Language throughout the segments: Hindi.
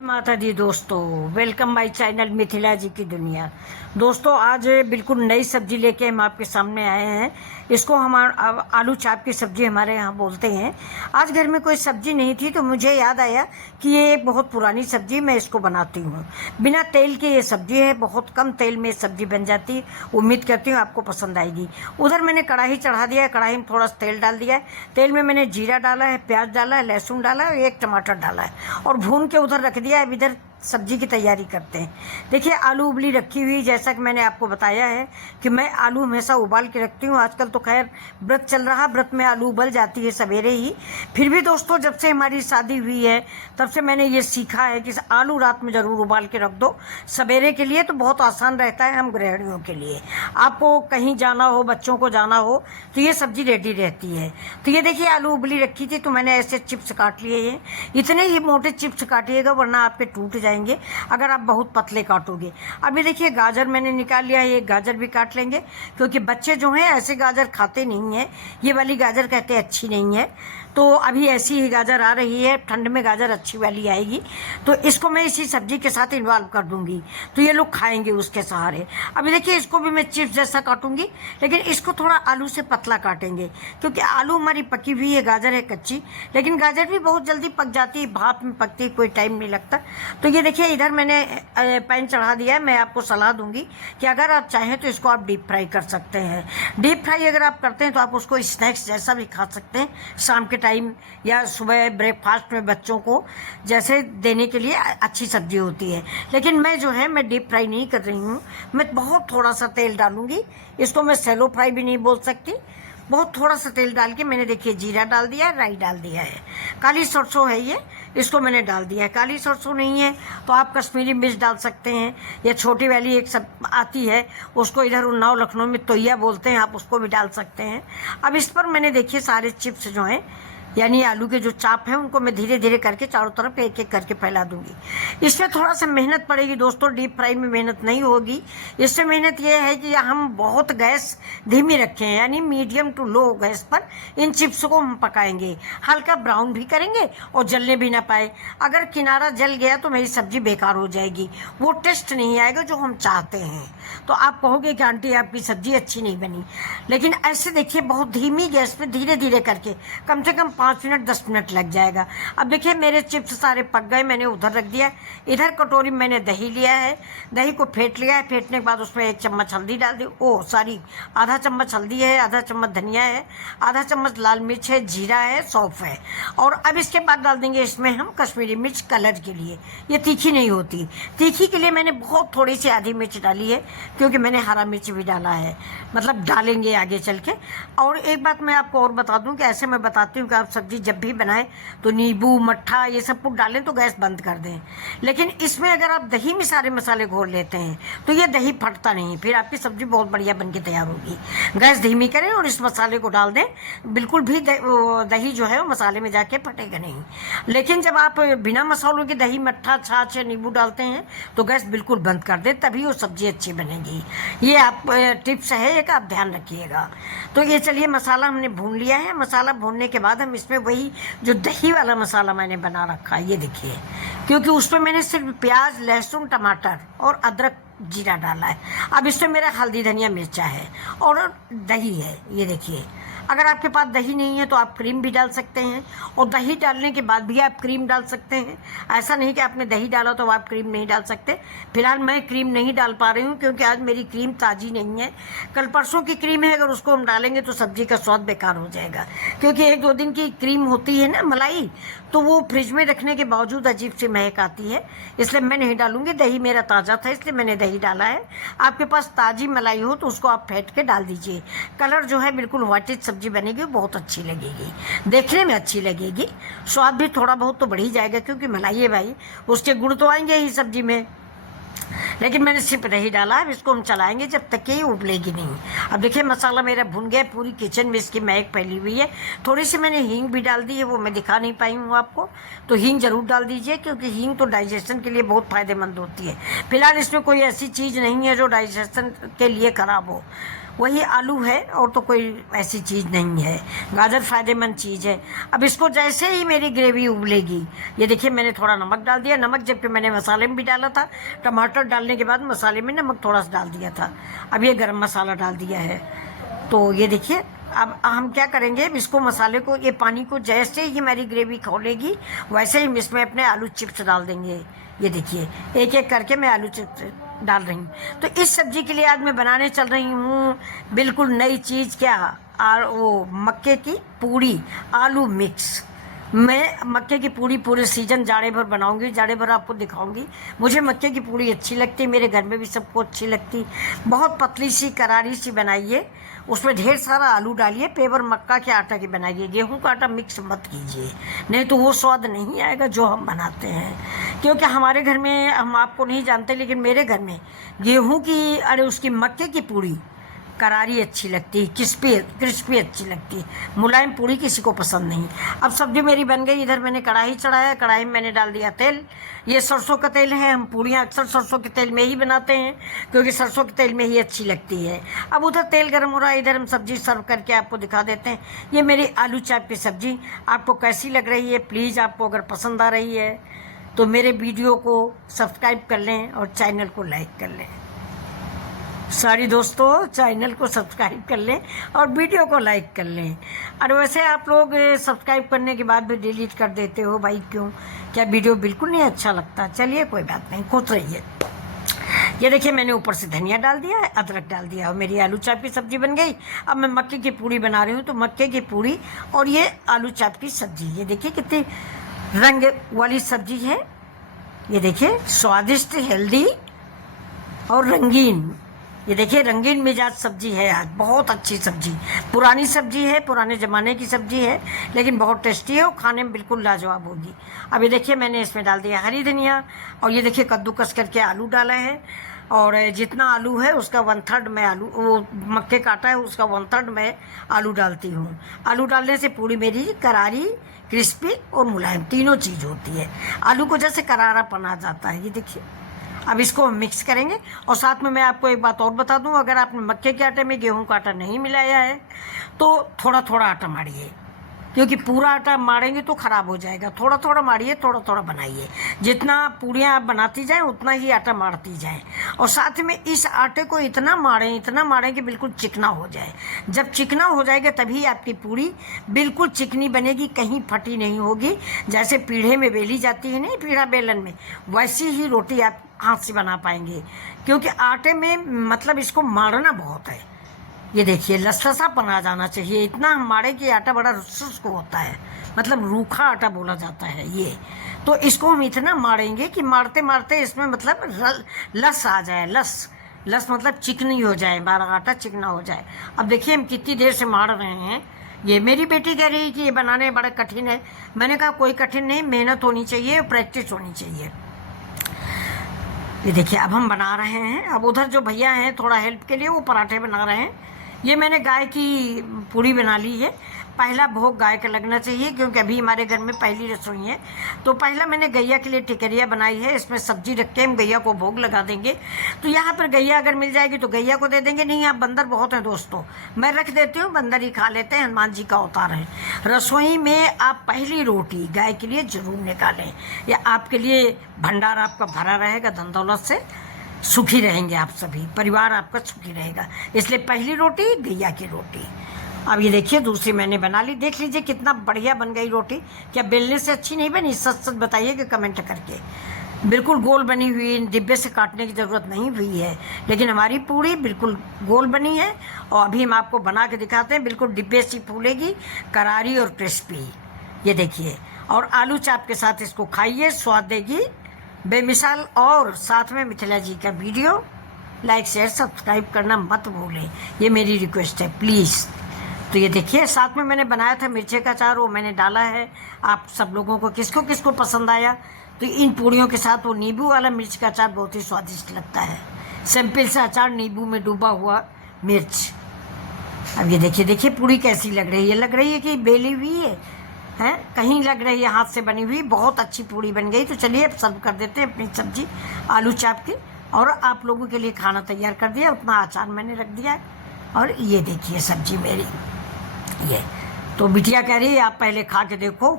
माता दी दोस्तों, वेलकम माय चैनल मिथिला जी की दुनिया। दोस्तों, आज बिल्कुल नई सब्जी लेके हम आपके सामने आए हैं। इसको हम आलू चाप की सब्जी हमारे यहाँ बोलते हैं। आज घर में कोई सब्जी नहीं थी तो मुझे याद आया कि ये एक बहुत पुरानी सब्जी, मैं इसको बनाती हूँ। बिना तेल के ये सब्जी है, बहुत कम तेल में सब्जी बन जाती है। उम्मीद करती हूँ आपको पसंद आएगी। उधर मैंने कढ़ाई चढ़ा दिया है, कढ़ाई में थोड़ा सा तेल डाल दिया है। तेल में मैंने जीरा डाला है, प्याज डाला है, लहसुन डाला है और एक टमाटर डाला है और भून के उधर रख दिया है। अब इधर सब्जी की तैयारी करते हैं। देखिए, आलू उबली रखी हुई, जैसा कि मैंने आपको बताया है कि मैं आलू हमेशा उबाल के रखती हूँ। आजकल तो खैर व्रत चल रहा, व्रत में आलू उबल जाती है सवेरे ही। फिर भी दोस्तों, जब से हमारी शादी हुई है तब से मैंने ये सीखा है कि आलू रात में ज़रूर उबाल के रख दो सवेरे के लिए, तो बहुत आसान रहता है हम गृहिणियों के लिए। आपको कहीं जाना हो, बच्चों को जाना हो, तो ये सब्जी रेडी रहती है। तो ये देखिए, आलू उबली रखी थी तो मैंने ऐसे चिप्स काट लिए हैं। इतने ही मोटे चिप्स काटिएगा वरना आपके टूट जाएंगे अगर आप बहुत पतले काटोगे। अभी देखिए, गाजर मैंने निकाल लिया है, एक गाजर भी काट लेंगे क्योंकि बच्चे जो हैं ऐसे गाजर खाते नहीं हैं। ये वाली गाजर कहते हैं अच्छी नहीं है, तो अभी ऐसी ही गाजर आ रही है, ठंड में गाजर अच्छी वाली आएगी। तो इसको मैं इसी सब्जी के साथ इन्वॉल्व कर दूंगी तो ये लोग खाएंगे उसके सहारे। अभी देखिए, इसको भी मैं चिप्स जैसा काटूंगी, लेकिन इसको थोड़ा आलू से पतला काटेंगे क्योंकि आलू हमारी पकी हुई है, गाजर है कच्ची। लेकिन गाजर भी बहुत जल्दी पक जाती है, भाप में पकती है, कोई टाइम नहीं लगता। तो ये देखिए, इधर मैंने पैन चढ़ा दिया है। मैं आपको सलाह दूंगी कि अगर आप चाहें तो इसको आप डीप फ्राई कर सकते हैं। डीप फ्राई अगर आप करते हैं तो आप उसको स्नैक्स जैसा भी खा सकते हैं, शाम के टाइम या सुबह ब्रेकफास्ट में बच्चों को जैसे देने के लिए अच्छी सब्जी होती है। लेकिन मैं जो है, मैं डीप फ्राई नहीं कर रही हूँ, मैं बहुत थोड़ा सा तेल डालूंगी। इसको मैं सैलो फ्राई भी नहीं बोल सकती। बहुत थोड़ा सा तेल डाल के मैंने देखिए जीरा डाल दिया है, राई डाल दिया है, काली सरसों है ये, इसको मैंने डाल दिया है। काली सरसों नहीं है तो आप कश्मीरी मिर्च डाल सकते हैं, या छोटी वाली एक सब आती है, उसको इधर उन्नाव लखनऊ में तोइया बोलते हैं, आप उसको भी डाल सकते हैं। अब इस पर मैंने देखिए सारे चिप्स जो हैं, यानी आलू के जो चाप हैं, उनको मैं धीरे धीरे करके चारों तरफ एक एक करके फैला दूंगी। इसमें थोड़ा सा मेहनत पड़ेगी दोस्तों, डीप फ्राई में मेहनत नहीं होगी। इससे मेहनत ये है कि हम बहुत गैस धीमी रखें, यानी मीडियम टू लो गैस पर इन चिप्स को हम पकाएंगे। हल्का ब्राउन भी करेंगे और जलने भी ना पाए। अगर किनारा जल गया तो मेरी सब्जी बेकार हो जाएगी, वो टेस्ट नहीं आएगा जो हम चाहते हैं। तो आप कहोगे कि आंटी आपकी सब्जी अच्छी नहीं बनी। लेकिन ऐसे देखिए, बहुत धीमी गैस पे धीरे धीरे करके कम से कम 5 मिनट 10 मिनट लग जाएगा। अब देखिए, मेरे चिप्स सारे पक गए, मैंने उधर रख दिया। इधर कटोरी में मैंने दही लिया है, दही को फेंट लिया है। फेंटने के बाद उसमें 1 चम्मच हल्दी डाल दी, आधा चम्मच हल्दी है, आधा चम्मच धनिया है, आधा चम्मच लाल मिर्च है, जीरा है, सौंफ है। और अब इसके बाद डाल देंगे इसमें हम कश्मीरी मिर्च कलर के लिए। ये तीखी नहीं होती, तीखी के लिए मैंने बहुत थोड़ी सी आधी मिर्च डाली है क्योंकि मैंने हरा मिर्च भी डाला है, मतलब डालेंगे आगे चल के। और एक बात मैं आपको और बता दूं कि ऐसे मैं बताती हूँ कि आप सब्जी जब भी बनाएं तो नींबू मट्ठा ये सब कुछ डालें तो गैस बंद कर दें। लेकिन इसमें अगर आप दही में सारे मसाले घोल लेते हैं तो ये दही फटता नहीं, फिर आपकी सब्जी बहुत बढ़िया बन के तैयार होगी। गैस धीमी करें और इस मसाले को डाल दें, बिल्कुल भी दही जो है वो मसाले में जाके फटेगा नहीं। लेकिन जब आप बिना मसालों के दही मट्ठा छाछ या नींबू डालते हैं तो गैस बिल्कुल बंद कर दें, तभी वो सब्जी अच्छी बनेगी। ये आप टिप्स है एक, आप ध्यान रखिएगा। तो ये चलिए, मसाला हमने भून लिया है। मसाला भूनने के बाद हम इसमें वही जो दही वाला मसाला मैंने बना रखा है, ये देखिए, क्योंकि उसमें मैंने सिर्फ प्याज लहसुन टमाटर और अदरक जीरा डाला है। अब इसमें मेरा हल्दी धनिया मिर्चा है और दही है, ये देखिए। अगर आपके पास दही नहीं है तो आप क्रीम भी डाल सकते हैं, और दही डालने के बाद भी आप क्रीम डाल सकते हैं। ऐसा नहीं कि आपने दही डाला तो आप क्रीम नहीं डाल सकते। फिलहाल मैं क्रीम नहीं डाल पा रही हूँ क्योंकि आज मेरी क्रीम ताज़ी नहीं है, कल परसों की क्रीम है। अगर उसको हम डालेंगे तो सब्जी का स्वाद बेकार हो जाएगा, क्योंकि 1-2 दिन की क्रीम होती है ना मलाई, तो वो फ्रिज में रखने के बावजूद अजीब सी महक आती है, इसलिए मैं नहीं डालूंगी। दही मेरा ताज़ा था इसलिए मैंने दही डाला है। आपके पास ताज़ी मलाई हो तो उसको आप फेंट के डाल दीजिए। कलर जो है बिल्कुल व्हाइट सब्जी बनेगी, बहुत अच्छी लगेगी, देखने में अच्छी लगेगी, स्वाद भी थोड़ा बहुत तो बढ़ ही जाएगा क्योंकि मलाई है भाई, उसके गुण तो आएंगे ही सब्जी में। लेकिन मैंने सिर्फ दही डाला। अब इसको हम चलाएंगे जब तक कि ये उबलेगी नहीं। अब देखिए, मसाला मेरा भुन गया, पूरी किचन में इसकी महक फैली हुई है। थोड़ी सी मैंने हींग भी डाल दी है, वो मैं दिखा नहीं पाई हूँ आपको, तो हींग जरूर डाल दीजिए क्योंकि हींग तो डाइजेशन के लिए बहुत फायदेमंद होती है। फिलहाल इसमें कोई ऐसी चीज़ नहीं है जो डाइजेशन के लिए खराब हो। वही आलू है और तो कोई ऐसी चीज़ नहीं है। गाजर फ़ायदेमंद चीज़ है। अब इसको जैसे ही मेरी ग्रेवी उबलेगी, ये देखिए मैंने थोड़ा नमक डाल दिया। नमक जबकि मैंने मसाले में भी डाला था, टमाटर डालने के बाद मसाले में नमक थोड़ा सा डाल दिया था। अब ये गरम मसाला डाल दिया है। तो ये देखिए अब हम क्या करेंगे, इसको मसाले को, ये पानी को जैसे ही मेरी ग्रेवी खोलेगी वैसे ही इसमें अपने आलू चिप्स डाल देंगे। ये देखिए एक एक करके मैं आलू चिप्स डाल रही हूँ। तो इस सब्जी के लिए आज मैं बनाने चल रही हूँ बिल्कुल नई चीज़, क्या वो मक्के की पूड़ी आलू मिक्स। मैं मक्के की पूड़ी पूरे सीजन जाड़े भर बनाऊंगी, जाड़े भर आपको दिखाऊंगी। मुझे मक्के की पूड़ी अच्छी लगती है, मेरे घर में भी सबको अच्छी लगती। बहुत पतली सी करारी सी बनाइए, उसमें ढेर सारा आलू डालिए, पेवर मक्का के आटा की बनाइए। गेहूं का आटा मिक्स मत कीजिए, नहीं तो वो स्वाद नहीं आएगा जो हम बनाते हैं। क्योंकि हमारे घर में, हम आपको नहीं जानते लेकिन मेरे घर में गेहूं की, उसकी मक्के की पूड़ी करारी अच्छी लगती है, क्रिस्पी अच्छी लगती है। मुलायम पूड़ी किसी को पसंद नहीं। अब सब्जी मेरी बन गई। इधर मैंने कढ़ाई चढ़ाया, कढ़ाई में मैंने डाल दिया तेल। ये सरसों का तेल है। हम पूड़ियाँ अक्सर सरसों के तेल में ही बनाते हैं क्योंकि सरसों के तेल में ही अच्छी लगती है। अब उधर तेल गर्म हो रहा है, इधर हम सब्जी सर्व करके आपको दिखा देते हैं। ये मेरी आलू चाप की सब्जी आपको कैसी लग रही है? प्लीज़ आपको अगर पसंद आ रही है तो मेरे वीडियो को सब्सक्राइब कर लें और चैनल को लाइक कर लें। सॉरी दोस्तों, चैनल को सब्सक्राइब कर लें और वीडियो को लाइक कर लें। और वैसे आप लोग सब्सक्राइब करने के बाद भी डिलीट कर देते हो भाई, क्यों? क्या वीडियो बिल्कुल नहीं अच्छा लगता? चलिए कोई बात नहीं, खुश रहिए। ये देखिए मैंने ऊपर से धनिया डाल दिया है, अदरक डाल दिया और मेरी आलू चाप की सब्जी बन गई। अब मैं मक्के की पूड़ी बना रही हूँ, तो मक्के की पूड़ी और ये आलू चाप की सब्जी, ये देखिए कितनी रंग वाली सब्जी है। ये देखिए स्वादिष्ट, हेल्दी और रंगीन। ये देखिए रंगीन मिजाज सब्जी है आज, बहुत अच्छी सब्जी। पुरानी सब्जी है, पुराने ज़माने की सब्जी है, लेकिन बहुत टेस्टी है और खाने में बिल्कुल लाजवाब होगी। अब ये देखिए मैंने इसमें डाल दिया हरी धनिया और ये देखिए कद्दूकस करके आलू डाला है। और जितना आलू है उसका 1/3 मैं आलू, वो मक्के काटा है उसका 1/3 मैं आलू डालती हूँ। आलू डालने से पूड़ी मेरी करारी, क्रिस्पी और मुलायम तीनों चीज़ होती है। आलू को जैसे करारापन आ जाता है। ये देखिए अब इसको हम मिक्स करेंगे। और साथ में मैं आपको एक बात और बता दूं, अगर आपने मक्के के आटे में गेहूं का आटा नहीं मिलाया है तो थोड़ा थोड़ा आटा मारिए, क्योंकि पूरा आटा मारेंगे तो ख़राब हो जाएगा। थोड़ा थोड़ा मारिए, थोड़ा थोड़ा बनाइए। जितना पूड़ियाँ आप बनाती जाएं उतना ही आटा मारती जाएं। और साथ में इस आटे को इतना मारें कि बिल्कुल चिकना हो जाए। जब चिकना हो जाएगा तभी आपकी पूड़ी बिल्कुल चिकनी बनेगी, कहीं फटी नहीं होगी। जैसे पीढ़े में बेली जाती है, नहीं पीढ़ा बेलन में, वैसी ही रोटी आप हाथ से बना पाएंगे। क्योंकि आटे में मतलब इसको मारना बहुत है। ये देखिए लसलसापन आ जाना चाहिए, इतना हम मारे कि आटा बड़ा शुष्क होता है, मतलब रूखा आटा बोला जाता है ये। तो इसको हम इतना मारेंगे कि मारते मारते इसमें मतलब लस आ जाए। लस मतलब चिकनी हो जाए, हमारा आटा चिकना हो जाए। अब देखिए हम कितनी देर से मार रहे हैं। ये मेरी बेटी कह रही है कि ये बनाने बड़ा कठिन है। मैंने कहा कोई कठिन नहीं, मेहनत होनी चाहिए, प्रैक्टिस होनी चाहिए। ये देखिए अब हम बना रहे हैं। अब उधर जो भैया हैं थोड़ा हेल्प के लिए वो पराठे बना रहे हैं। ये मैंने गाय की पूड़ी बना ली है। पहला भोग गाय का लगना चाहिए क्योंकि अभी हमारे घर में पहली रसोई है। तो पहला मैंने गैया के लिए टिकरिया बनाई है। इसमें सब्जी रख के हम गैया को भोग लगा देंगे। तो यहाँ पर गैया अगर मिल जाएगी तो गैया को दे देंगे, नहीं यहाँ बंदर बहुत हैं दोस्तों, मैं रख देती हूँ, बंदर ही खा लेते हैं। हनुमान जी का अवतार है। रसोई में आप पहली रोटी गाय के लिए जरूर निकालें। या आपके लिए भंडार आपका भरा रहेगा, धन दौलत से सुखी रहेंगे आप सभी, परिवार आपका सुखी रहेगा। इसलिए पहली रोटी गैया की रोटी। अब ये देखिए दूसरी मैंने बना ली। देख लीजिए कितना बढ़िया बन गई रोटी। क्या बेलने से अच्छी नहीं बनी? सच सच बताइएगा कमेंट करके। बिल्कुल गोल बनी हुई, डिब्बे से काटने की ज़रूरत नहीं हुई है, लेकिन हमारी पूड़ी बिल्कुल गोल बनी है। और अभी हम आपको बना के दिखाते हैं, बिल्कुल डिब्बे से फूलेगी, करारी और क्रिस्पी। ये देखिए, और आलू चाप के साथ इसको खाइए, स्वाद देगी बेमिसाल। और साथ में मिथिला जी का वीडियो लाइक शेयर सब्सक्राइब करना मत भूलें, ये मेरी रिक्वेस्ट है प्लीज़। तो ये देखिए साथ में मैंने बनाया था मिर्चे का अचार, वो मैंने डाला है। आप सब लोगों को किसको किसको पसंद आया? तो इन पूड़ियों के साथ वो नींबू वाला मिर्च का अचार बहुत ही स्वादिष्ट लगता है। सिंपल सा अचार, नींबू में डूबा हुआ मिर्च। अब ये देखिए पूड़ी कैसी लग रही है? लग रही है कि बेली हुई है, कहीं लग रही है हाथ से बनी हुई। बहुत अच्छी पूड़ी बन गई। तो चलिए अब सर्व कर देते हैं अपनी सब्जी आलू चाप की। और आप लोगों के लिए खाना तैयार कर दिया, उतना अचार मैंने रख दिया है। और ये देखिए सब्जी मेरी, ये तो बिटिया कह रही है आप पहले खा के देखो।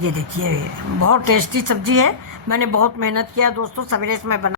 ये देखिए बहुत टेस्टी सब्जी है, मैंने बहुत मेहनत किया दोस्तों, सवेरे से मैं बना